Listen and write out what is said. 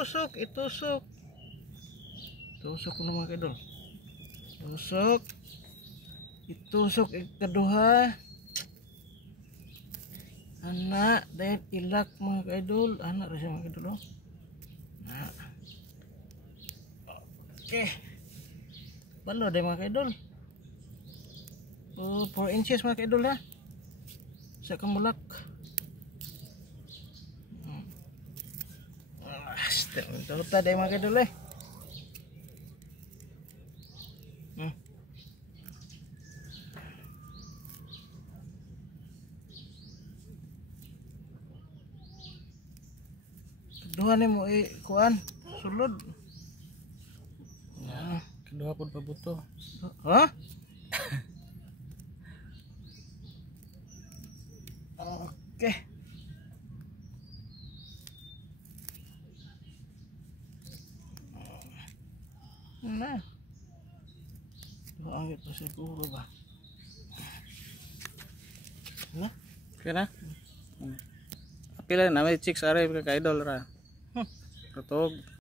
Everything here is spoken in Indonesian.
itusok, itusok. Tusok ko mga kaidol. Tusok. Itusok kedua. Anak dahil ilak mga kaidol. Anak rasa mga kaidol. Nah. Oke. Balo deh mga kaidol. Oh, 4 inches mga kaidol ya. Sa kamulak. Ito deh mga kaidol eh. Kedua nih mau kuan sulud. Ya, kedua pun pabuto. Hah? Oke. Nah. Lo angkat pa siguro ba? Nah. Kira? Apila na may chicks are ka idol ra. Katog